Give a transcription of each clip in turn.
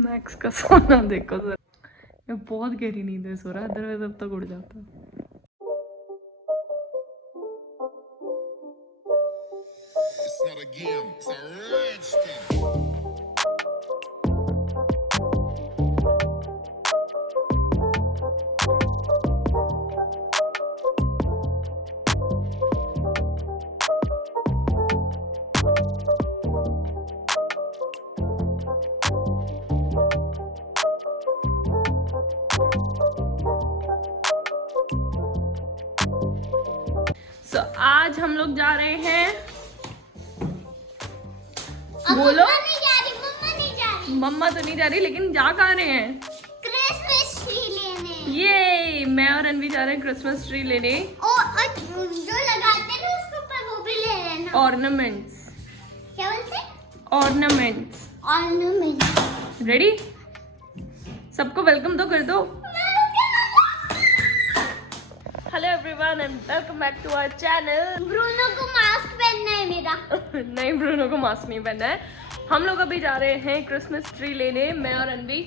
Max का सोना देखो सर, मैं बहुत गहरी नींद में सो रहा है, अदरवाइज अब तक उड़ जाता। It's not a game, it's a rich thing. So, आज हम लोग जा रहे हैं, बोलो। मम्मा नहीं जा रही। मम्मा तो नहीं जा रही, लेकिन जा कहाँ रहे हैं? क्रिसमस ट्री लेने। ये मैं और अनवी जा रहे हैं क्रिसमस ट्री लेने। और जो लगाते हैं ना उसके ऊपर वो भी ले लेना। ऑर्नामेंट्स। क्या बोलते हैं? ऑर्नामेंट्स। ऑर्नामेंट। रेडी? सबको वेलकम तो कर दो। Hello everyone and welcome back to our channel. Bruno को मास्क पहनना है मेरा। नहीं, ब्रूनो को मास्क नहीं पहनना है। हम लोग अभी जा रहे हैं क्रिसमस ट्री लेने, मैं और अनवी।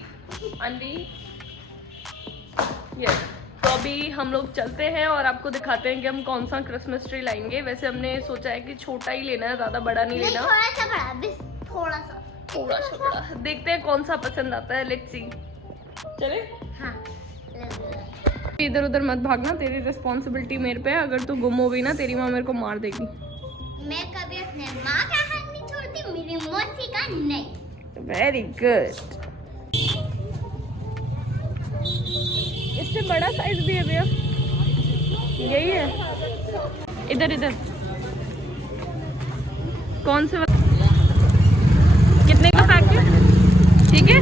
यस, तो अभी हम लोग चलते हैं और आपको दिखाते हैं कि हम कौन सा क्रिसमस ट्री लाएंगे। वैसे हमने सोचा है कि छोटा ही लेना है, ज़्यादा बड़ा नहीं लेना। थोड़ा सा बड़ा, बस थोड़ा सा बड़ा। देखते हैं कौन सा पसंद आता है, लेट्स सी। चले? हाँ। इधर उधर मत भागना, तेरी रिस्पॉन्सिबिलिटी मेरे पे है। अगर तू गुम हो गई ना, तेरी माँ मेरे को मार देगी। मैं कभी अपने माँ का हाथ नहीं छोड़ती, मेरी मौसी का नहीं। Very good. इससे बड़ा साइज भी है भैया, यही है। इधर इधर कौन से कितने का पैकेट? ठीक है,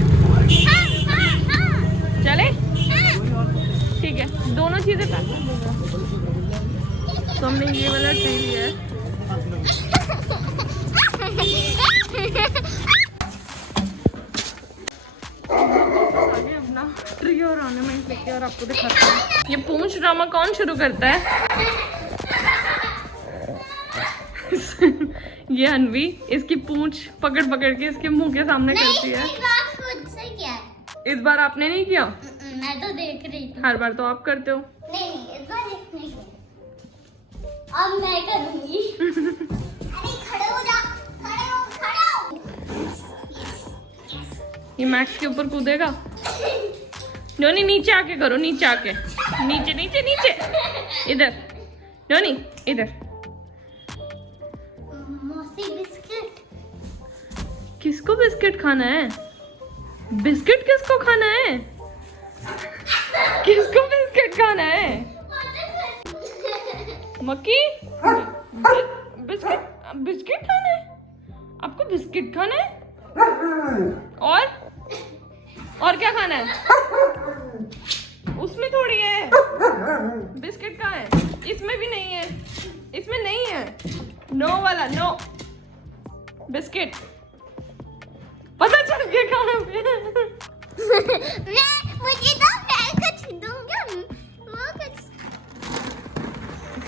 चले? ठीक है, दोनों चीजें पैक कर दूंगा। तो हमने ये वाला ट्री लिया है। आगे अपना ट्री और ऑर्नामेंट लेके और आपको दिखाते हैं। ये पूंछ ड्रामा कौन शुरू करता है? ये अनवी इसकी पूंछ पकड़ पकड़ के इसके मुंह के सामने करती है। खुद से किया है। इस बार आपने नहीं किया? मैं तो देख रही थी। हर बार तो आप करते हो। नहीं, इस बार इसने किया। अब मैं करूंगी। अरे खड़े हो जा, खड़े हो। ये मैक्स के ऊपर कूदेगा। नोनी नीचे आके करो, नीचे आके, नीचे नीचे नीचे, इधर नोनी, इधर। मौसी बिस्किट। किसको बिस्किट खाना है? बिस्किट किसको खाना है? किसको बिस्किट खाना है? मक्की, बिस्किट बिस्किट खाना है? आपको बिस्किट खाना है? और क्या खाना है? उसमें थोड़ी है बिस्किट। कहाँ है? इसमें भी नहीं है, इसमें नहीं है। नो वाला नो बिस्किट। पता चल गया कहाँ पे। मुझे तो मैं कुछ दूंगी, वो कुछ।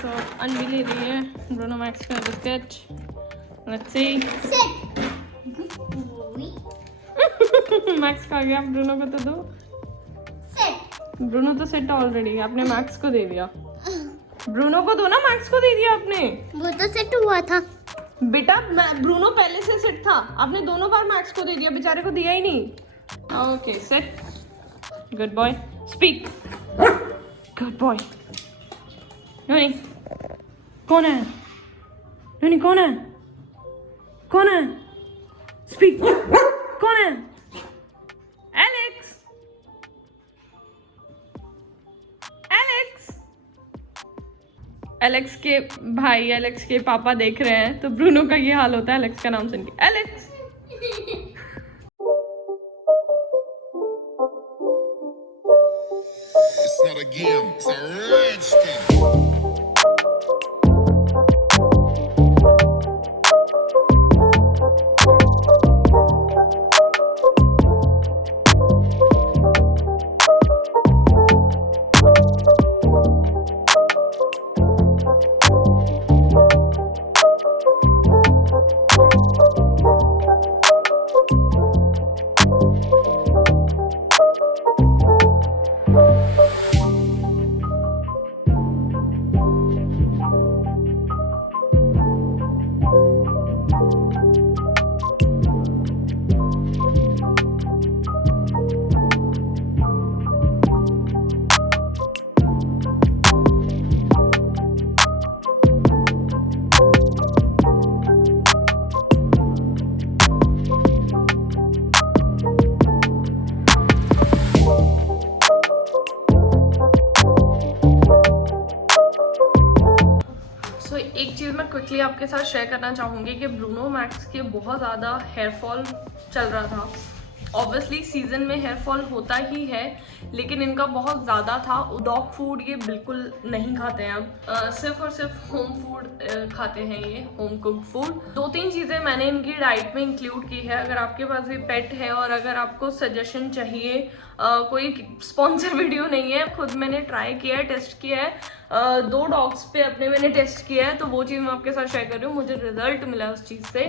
So, अनवी ले रही है ब्रूनो मैक्स का बिस्किट। Let's see. मैक्स खा गया, ब्रूनो को तो दो। ब्रूनो तो सेट ऑलरेडी, आपने मैक्स को दे दिया। ब्रूनो को दो ना, मैक्स को दे दिया आपने। वो तो सेट हुआ था बेटा, ब्रूनो पहले से सेट था, आपने दोनों बार मैक्स को दे दिया, बेचारे को दिया ही नहीं। Okay set, good boy, speak, good boy. Noni कौन है? नोनी कौन है? कौन है? स्पीक, कौन है? Alex, Alex. एलेक्स के भाई, एलेक्स के पापा देख रहे हैं, तो ब्रूनो का ये हाल होता है एलेक्स का नाम सुन के। Alex. It's not a game, it's a rich thing. Quickly आपके साथ शेयर करना चाहूँगी कि ब्रूनो मैक्स के बहुत ज़्यादा हेयर फॉल चल रहा था। ऑब्वियसली सीजन में हेयर फॉल होता ही है, लेकिन इनका बहुत ज़्यादा था। डॉग फूड ये बिल्कुल नहीं खाते हैं अब, सिर्फ और सिर्फ होम फूड खाते हैं, ये होम कुक्ड फूड। 2-3 चीज़ें मैंने इनकी डाइट में इंक्लूड की है। अगर आपके पास भी पेट है और अगर आपको सजेशन चाहिए, कोई स्पॉन्सर वीडियो नहीं है, खुद मैंने ट्राई किया है, टेस्ट किया है, 2 डॉग्स पे अपने मैंने टेस्ट किया है, तो वो चीज़ मैं आपके साथ शेयर कर रही हूँ। मुझे रिजल्ट मिला उस चीज़ से।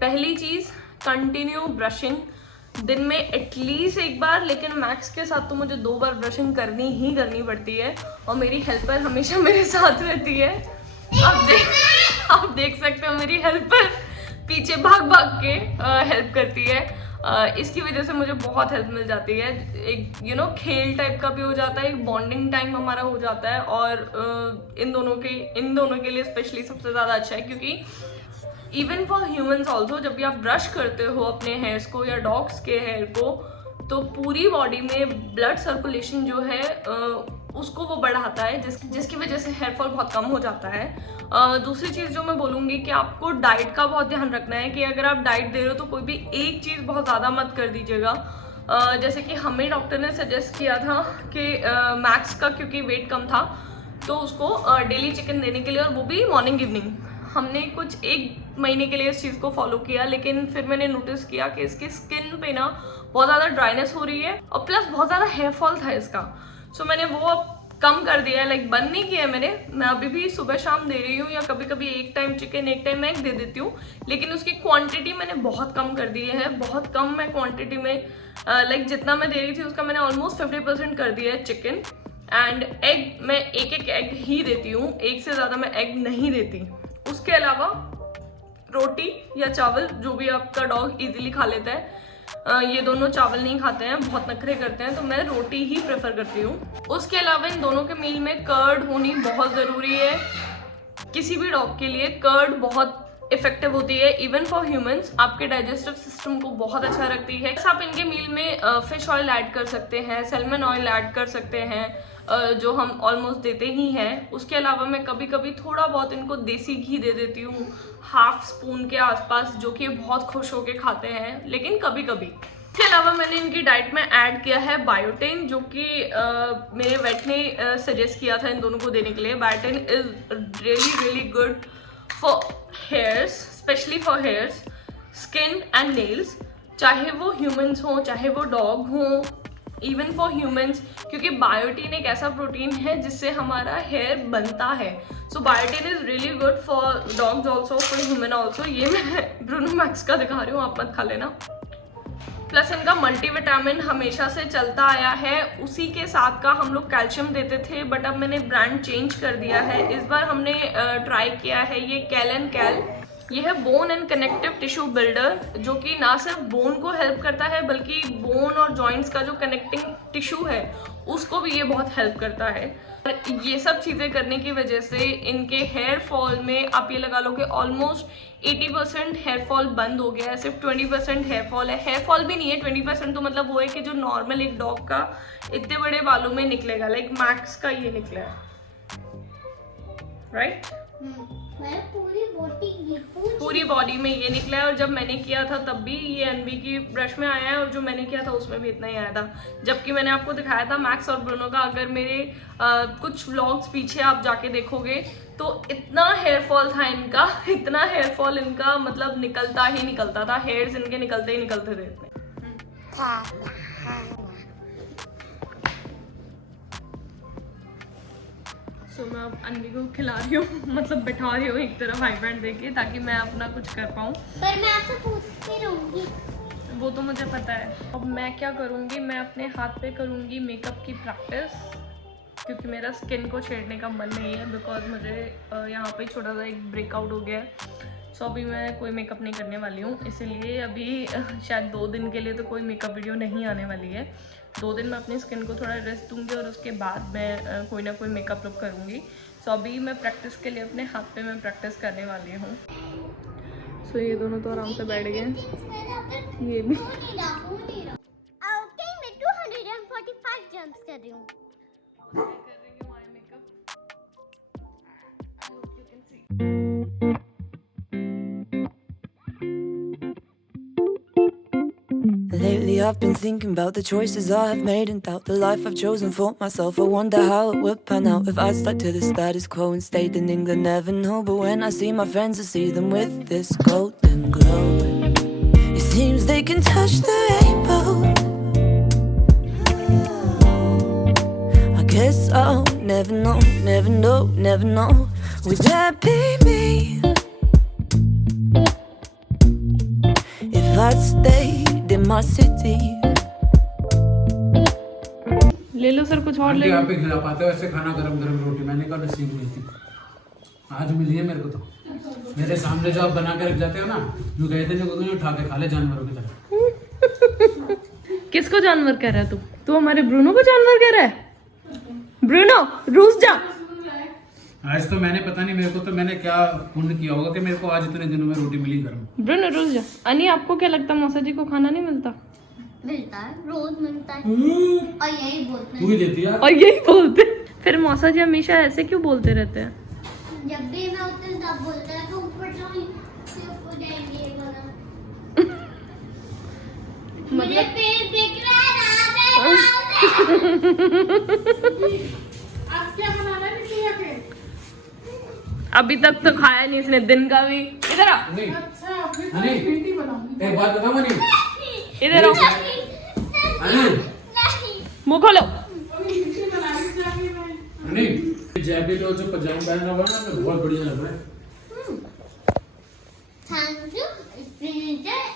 पहली चीज़, कंटिन्यू ब्रशिंग, दिन में एटलीस्ट एक बार, लेकिन मैक्स के साथ तो मुझे 2 बार ब्रशिंग करनी ही करनी पड़ती है, और मेरी हेल्पर हमेशा मेरे साथ रहती है। आप देख सकते हो मेरी हेल्पर पीछे भाग भाग के हेल्प करती है। इसकी वजह से मुझे बहुत हेल्प मिल जाती है। एक खेल टाइप का भी हो जाता है, एक बॉन्डिंग टाइम हमारा हो जाता है, और इन दोनों के लिए स्पेशली सबसे ज़्यादा अच्छा है, क्योंकि इवन फॉर ह्यूमन्स ऑल्सो, जब भी आप ब्रश करते हो अपने हेयर्स को या डॉग्स के हेयर को, तो पूरी बॉडी में ब्लड सर्कुलेशन जो है उसको वो बढ़ाता है, जिसकी वजह से हेयर फॉल बहुत कम हो जाता है। दूसरी चीज़ जो मैं बोलूँगी कि आपको डाइट का बहुत ध्यान रखना है कि अगर आप डाइट दे रहे हो तो कोई भी एक चीज़ बहुत ज़्यादा मत कर दीजिएगा। जैसे कि हमें डॉक्टर ने सजेस्ट किया था कि मैक्स का क्योंकि वेट कम था, तो उसको डेली चिकन देने के लिए, और वो भी मॉर्निंग इवनिंग। हमने कुछ 1 महीने के लिए इस चीज़ को फॉलो किया, लेकिन फिर मैंने नोटिस किया कि इसकी स्किन पे ना बहुत ज़्यादा ड्राइनेस हो रही है, और प्लस बहुत ज़्यादा हेयर फॉल था इसका। सो मैंने वो अब कम कर दिया है, लाइक बंद नहीं किया है मैंने। मैं अभी भी सुबह शाम दे रही हूँ, या कभी कभी एक टाइम चिकन एक टाइम एग दे देती हूँ, लेकिन उसकी क्वांटिटी मैंने बहुत कम कर दी है। बहुत कम मैं क्वांटिटी में, लाइक जितना मैं दे रही थी उसका मैंने ऑलमोस्ट 50% कर दिया है चिकन। एंड एग मैं एक एग ही देती हूँ, एक से ज़्यादा मैं एग नहीं देती। उसके अलावा रोटी या चावल, जो भी आपका डॉग इजीली खा लेता है, ये दोनों चावल नहीं खाते हैं, बहुत नखरे करते हैं, तो मैं रोटी ही प्रेफर करती हूँ। उसके अलावा इन दोनों के मील में कर्ड होनी बहुत ज़रूरी है। किसी भी डॉग के लिए कर्ड बहुत इफेक्टिव होती है, इवन फॉर ह्यूमंस। आपके डाइजेस्टिव सिस्टम को बहुत अच्छा रखती है। आप इनके मील में फिश ऑयल ऐड कर सकते हैं, सैल्मन ऑयल ऐड कर सकते हैं, जो हम ऑलमोस्ट देते ही हैं। उसके अलावा मैं कभी कभी थोड़ा बहुत इनको देसी घी दे देती हूँ, 1/2 स्पून के आसपास, जो कि बहुत खुश होके खाते हैं, लेकिन कभी कभी। इसके अलावा मैंने इनकी डाइट में ऐड किया है बायोटिन, जो कि मेरे वेट ने सजेस्ट किया था इन दोनों को देने के लिए। Biotin is really good for hairs, specially for hairs, skin and nails, चाहे वो ह्यूमंस हों चाहे वो डॉग हों, इवन फॉर ह्यूमंस, क्योंकि बायोटिन एक ऐसा प्रोटीन है जिससे हमारा हेयर बनता है। So biotin is really good for dogs also, for human also. ये मैं ब्रूनो मैक्स का दिखा रही हूँ, आप मत खा लेना। प्लस इनका मल्टीविटामिन हमेशा से चलता आया है, उसी के साथ का हम लोग कैल्शियम देते थे, बट अब मैंने ब्रांड चेंज कर दिया है। इस बार हमने ट्राई किया है ये कैल एंड कैल। ये है bone and connective tissue builder, जो कि ना सिर्फ बोन को हेल्प करता है, बल्कि बोन और जॉइंट्स का जो कनेक्टिंग टिश्यू है उसको भी ये बहुत हेल्प करता है। ये सब चीज़ें करने की वजह से इनके हेयर फॉल में आप ये लगा लो कि ऑलमोस्ट 80% हेयर फॉल बंद हो गया है। सिर्फ 20% हेयर फॉल है। हेयर फॉल भी नहीं है, 20% तो मतलब वो है कि जो नॉर्मल एक डॉग का इतने बड़े बालों में निकलेगा, लाइक मैक्स का ये निकला है, राइट? पूरी बॉडी में ये निकला है। और जब मैंने किया था तब भी ये एनवी की ब्रश में आया है, और जो मैंने किया था उसमें भी इतना ही आया था। जबकि मैंने आपको दिखाया था मैक्स और ब्रूनो का, अगर मेरे कुछ व्लॉग्स पीछे आप जाके देखोगे तो इतना हेयर फॉल था इनका, इतना हेयर फॉल इनका मतलब निकलता ही निकलता था, हेयर्स इनके निकलते ही निकलते थे इतने। सो मैं अब अन्वी को खिला रही हूँ, मतलब बैठा रही हूँ एक तरफ हाईबैंड देके, ताकि मैं अपना कुछ कर पाऊँ। पर मैं आपसे पूछती रहूंगी। वो तो मुझे पता है। अब मैं क्या करूँगी, मैं अपने हाथ पे करूँगी मेकअप की प्रैक्टिस, क्योंकि मेरा स्किन को छेड़ने का मन नहीं है, बिकॉज मुझे यहाँ पे छोटा सा एक ब्रेकआउट हो गया है। सो अभी मैं कोई मेकअप नहीं करने वाली हूँ, इसलिए अभी शायद 2 दिन के लिए तो कोई मेकअप वीडियो नहीं आने वाली है। 2 दिन मैं अपनी स्किन को थोड़ा रेस्ट दूंगी, और उसके बाद मैं कोई ना कोई मेकअप लुक करूँगी। सो अभी मैं प्रैक्टिस के लिए अपने हाथ पे मैं प्रैक्टिस करने वाली हूँ। सो ये दोनों तो आराम से बैठ गए, ये भी। ओके, मैं 245 जंप्स कर रही हूँ। कर रही हूँ eye makeup. I hope you can see. I've been thinking about the choices I have made and doubt the life I've chosen for myself. I wonder how it would pan out if I stuck to the status quo and stayed in England. Never know, but when I see my friends, I see them with this golden glow. It seems they can touch the rainbow. I guess I'll never know, never know, never know. Would that be me if I'd stayed in my city? ले लो sir, कुछ और ले लो। आप ही खिला पाते हो ऐसे खाना, गरम गरम रोटी। मैंने कहा नसीब हुई थी, आज मिली है मेरे को। तो मेरे सामने जो आप बना के रख जाते हो ना, जो कहते हैं जो उठा के खा ले जानवरों की तरह। किसको जानवर कह रहा है तू? तू हमारे ब्रूनो को जानवर कह रहा है? ब्रूनो रूस जा। आज तो मैंने पता नहीं मेरे को तो मैंने क्या पुण्य किया होगा कि मेरे को आज इतने दिनों में रोटी मिली गर्म। ब्रूनो रूस जा। अनी आपको क्या लगता है मौसा जी को खाना नहीं मिलता? मिलता है, रोज मिलता है। और यही बोलते तू ही देती है। और यही बोलते। फिर मौसा जी हमेशा ऐसे क्यों बोलते रहते हैं? जब भी मैं उठती हूँ तब बोलता है तो ऊपर जाऊँ सिर्फ हो जाएंगे ये वाला। मुझे पेट दिख रहा है आप क्या बनाना नहीं किया फिर? अभी तक तो खाया नहीं इसने, दिन का भी। इधर आ, नहीं अच्छा फिर अरे, भिंडी बनाऊंगी। एक बात बताऊं मनी, इधर आओ, अनिल मुंह खोलो। अभी भिंडी बनानी चाहिए मैं। अनिल जैकेट और जो पजामा पहना हुआ है ना, तो बहुत बढ़िया लग रहा है। Thank you.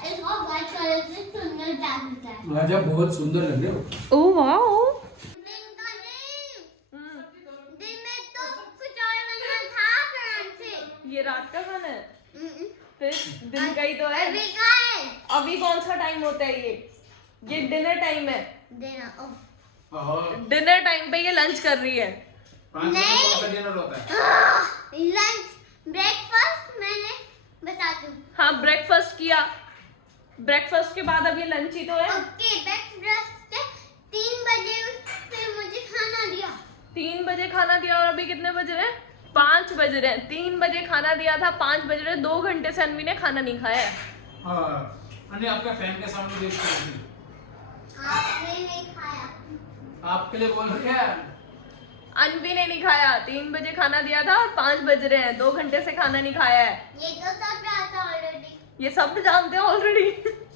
इसको व्हाइट कलर से सुंदर जैकेट है। राजा बहुत सुंदर लग रहे हो। Oh wow. दिन का नहीं, दिन में तो कुछ और बना था प्लान से। ये रात का खाना है, फिर दिन का ही तो है। अभी का है अभी कौन सा टाइम होता है? ये डिनर टाइम है। देना। ओह डिनर टाइम पे ये लंच कर रही है। 5 मिनट का डिनर होता है। लंच ब्रेकफास्ट मैंने बताती हूँ। हाँ ब्रेकफास्ट किया, ब्रेकफास्ट के बाद अब ये लंच ही तो है। ओके ब्रेकफास्ट के 3 बजे फिर मुझे खाना दिया। 3 बजे खाना दिया और अभी कितने बज रहे हैं? 5 बज रहे हैं। 3 बजे खाना दिया था, 5 बज रहे हैं। 2 घंटे से अनवी ने खाना नहीं खाया है। हाँ अनिल आपका फैन के सामने देख के आपने नहीं खाया। आपके लिए बोल रहे हैं। अनवी ने नहीं खाया। 3 बजे खाना दिया था और 5 बज रहे हैं। 2 घंटे से खाना नहीं खाया है। ये तो सब जानता ऑलरेडी। ये सब जानते हैं ऑलरेडी।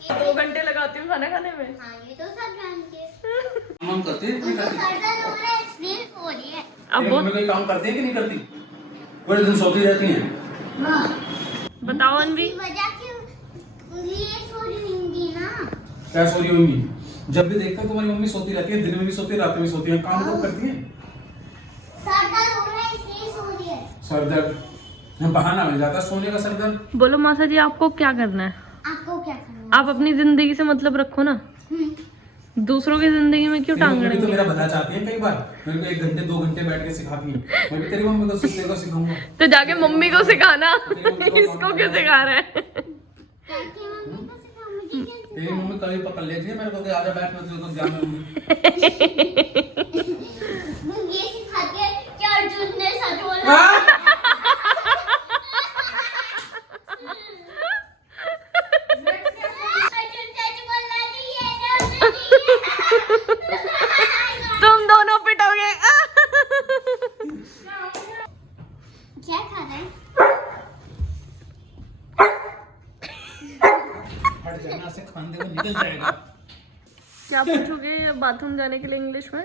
2 घंटे लगाती हूँ खाना खाने में। हाँ ये तो सब जानते हैं। काम करती है कि नहीं उनको करती? सर दर्द हो रहा है इसलिए हो रही है। अब एक वो मम्मी कोई काम करती है कि नहीं करती? पूरे दिन सोती रहती हैं। बताओ अनवी। इसी वजह से ये सो रही होंगी ना। क्या सो रही होंगी? जब भी देखता हूँ तुम्हारी मम्मी सोती रहती है, दिन में भी सोती है, रात में भी सोती है। काम कब करती है? सर दर्द हो रहा है इसलिए सो रही है। सर दर्द बहाना मिल जाता है सोने का। सर दर्द बोलो मासा जी आपको क्या करना है? आपको क्या करना है? आप अपनी जिंदगी से मतलब रखो ना, दूसरों की जिंदगी में क्यों टांग मम्मी रहे तो हैं? मेरा भला चाहती है। कई बार मेरे को 1 घंटे 2 घंटे बैठ के सिखाती है। मैं भी तेरी मम्मी को सीखने को सिखाऊंगा। तो जाके मम्मी को सिखाना। इसको क्यों सिखा रहे हैं? क्या कि मम्मी को सिखा मुझे क्या तेरी मम्मी कभी पकड़ लेती है मेरे को कि आजा बैठ मैं तुझे ज्ञान दूंगी। ये सिखाती है कि अर्जुन ने सच बोला। अर्जुन सच बोला नहीं है तुम दोनों पिटोगे। क्या खाना है? हट जाना से खाने को निकल जाएगा। क्या पूछोगे बाथरूम जाने के लिए इंग्लिश में?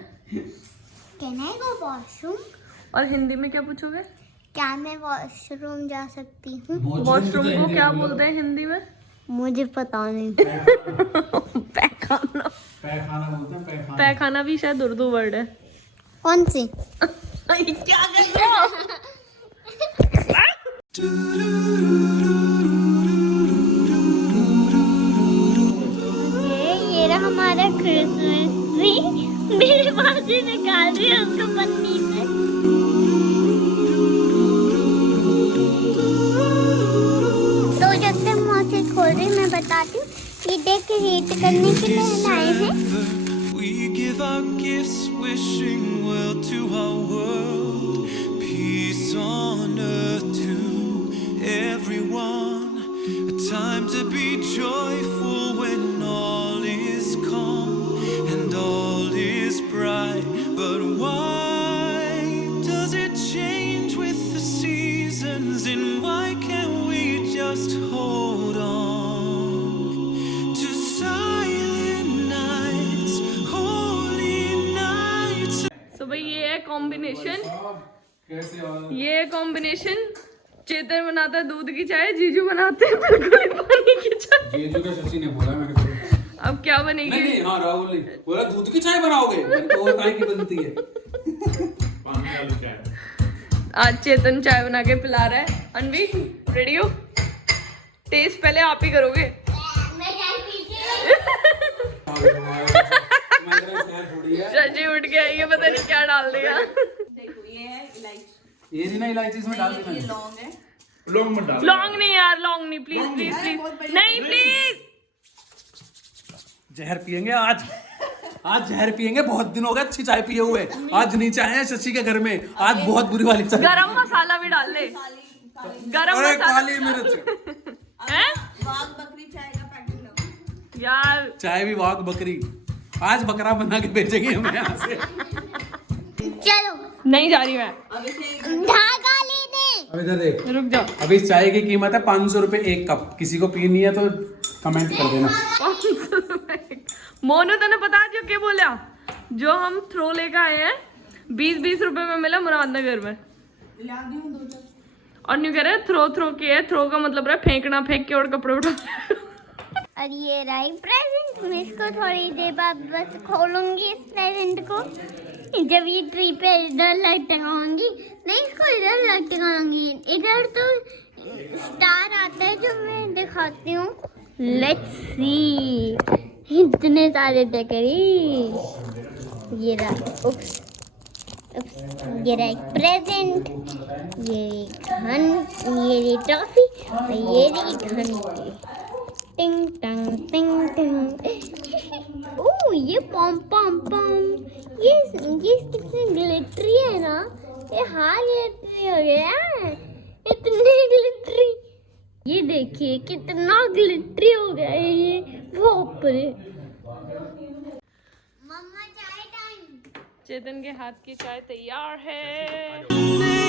Can I go washroom? और हिंदी में क्या पूछोगे? क्या मैं वॉशरूम जा सकती हूँ? वॉशरूम को क्या बोलते हैं हिंदी में? मुझे पता नहीं। पैखाना। पैखाना बोलते हैं। पैखाना पैखाना भी शायद उर्दू वर्ड है। कौन सी? क्या कर रहे हो? ये रहा हमारा क्रिसमस ट्री। मेरे बाजू निकाल रही है उसको पन्नी से। तो जब तक मौसी खोल रही मैं बताती हूँ ये डेकोरेट करने के लिए लाए हैं। We give our gifts, wishing well to our world, peace on earth to everyone. A time to be joyful when all is calm. Combination, कैसे और ये कॉम्बिनेशन। चेतन बनाता है दूध की चाय, जीजू बनाते हैं बिल्कुल पानी की चाय। जीजू का शशि ने बोला मेरे को। अब क्या बनेगी? नहीं हाँ राहुल ने बोला दूध की चाय बनाओगे, मैंने कहा और काहे की बनती है। पानी आलू चाय। आज चेतन चाय बना के पिला रहा है। अनवी रेडी हो? टेस्ट पहले आप ही करोगे। मैं चाय पीती हूँ। शशि उठ गया, ये पता नहीं क्या डाल दिया। देखो ये है इलायची, ये नहीं ना इलायची इसमें डाल दी ये मैंने। लौंग है। लौंग मत डाल। लौंग नहीं यार, लौंग नहीं, प्लीज प्लीज प्लीज नहीं प्लीज। जहर पियेंगे आज, आज जहर पियेंगे। बहुत दिन हो गए अच्छी चाय पिए हुए। आज नहीं चाय है शशि के घर में, आज बहुत बुरी वाली चाय। गरम मसाला भी डाल ले, गरम अरे मसाला काली मिर्च है वाघ बकरी चाय का पैकेट लो। यार। चाय भी वाघ बकरी। आज बकरा बना के बेचेंगे हम यहाँ से। चलो नहीं जा रही मैं, अब इसे धागा लेने। अब इधर देख, रुक जाओ। अभी इस चाय की कीमत है 500 रुपए एक कप। किसी को पीनी है तो कमेंट कर देना। मोनू तने पता जो क्या बोला? जो हम थ्रो लेकर आए हैं 20-20 रुपए में मिला मुरादनगर में। ला दी हूँ 2 चार। और न्यू कह रहे थ्रो के है। थ्रो का मतलब है फेंकना, फेंक के और कपड़े उठा। और ये रहा प्रेजेंट। मैं इसको थोड़ी देर बाद बस खोलूंगी इस प्रेजेंट को। जब ये ट्री पे इधर लटकाऊंगी, नहीं इसको इधर लटकाऊंगी। इधर तो स्टार आता है जो मैं दिखाती हूँ। लेट्स सी, इतने सारे डेकोरेशन। ये रहा उप्स, ये रहा एक प्रेजेंट, ये घन, ये टॉफी और ये रही घंटी। टिंग टंग टिंग टिंग। ओह ये पॉम पॉम पॉम। ये कितने ग्लिटरी है ना, ये हाँ ग्लिटरी हो गया है। इतने ग्लिटरी, ये देखिए कितना ग्लिटरी हो गया है ये। बाप रे। मम्मा चाय टाइम। चेतन के हाथ की चाय तैयार है।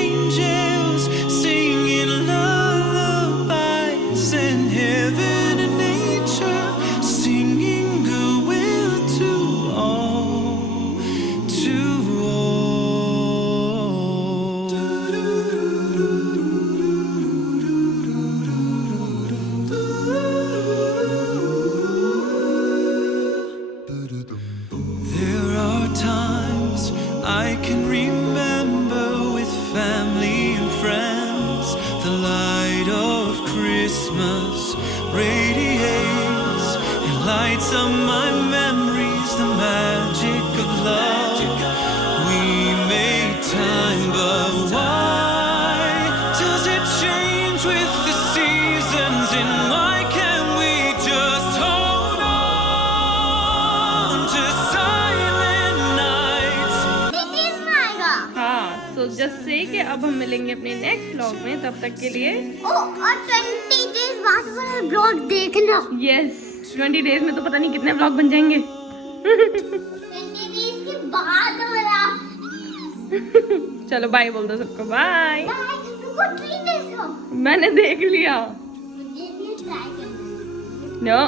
Angels singing lullabies in heaven and nature, singing goodwill to all, to all. There are times I can remember with family and friends. The light of Christmas radiates and lights up my memories. The magic of love. We made time, but why does it change with the seasons? And why can't we just hold on to silent nights? हाँ, तो just say कि अब हम मिलेंगे अपने next vlog में। तब तक के लिए और 20 डेज बाद वाला ब्लॉग देखना। यस, 20 डेज में तो पता नहीं कितने व्लॉग बन जाएंगे। 20 डेज के बाद वाला। चलो बाय बोल दो सबको, बाय। रुको ट्री देखो। मैंने देख लिया। ये ट्राई करना। नो